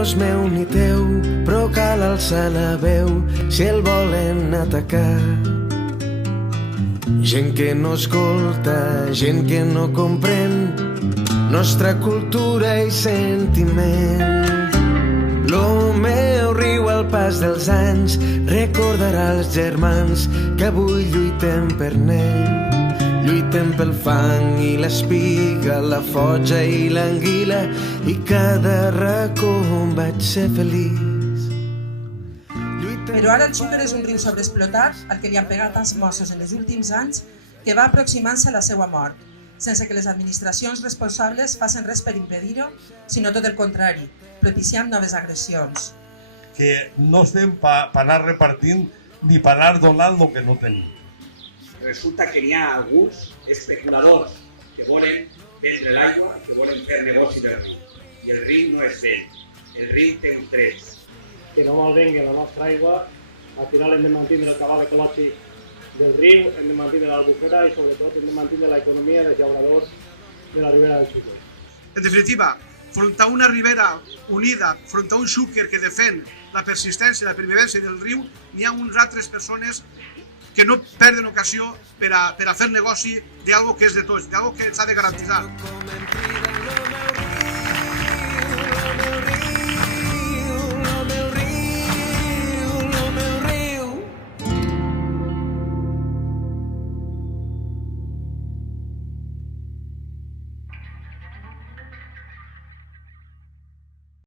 no és meu ni teu, però cal alçar la veu si el volen atacar. Gent que no escolta, gent que no comprèn nostra cultura i sentiment. Lo meu riu al pas dels anys recordarà els germans que avui lluitem per n'ell. Lluitem pel fang i l'espiga, la foja i l'anguila, i cada racó on vaig ser feliç. Però ara el Xúquer és un riu sobreexplotat al que li han pegat tants mossos en els últims anys que va aproximant-se a la seva mort, sense que les administracions responsables facin res per impedir-ho, sinó tot el contrari, propiciant noves agressions. Que no estem per anar repartint ni per anar donant el que no tenim. Resulta que n'hi ha alguns especuladors que volen vendre l'aigua i que volen fer negoci del riu. I el riu no és vell, el riu té uns drets. Que no malvenguen la nostra aigua, al final hem de mantenir el cabal ecològic del riu, hem de mantenir l'albufera i sobretot hem de mantenir l'economia dels llauradors de la ribera del Xúquer. En definitiva, front a una ribera unida, front a un Xúquer que defèn la persistència i la pervivència del riu, n'hi ha unes altres persones que no perden ocasió per a fer negoci d'algo que és de tots, d'algo que s'ha de garantir.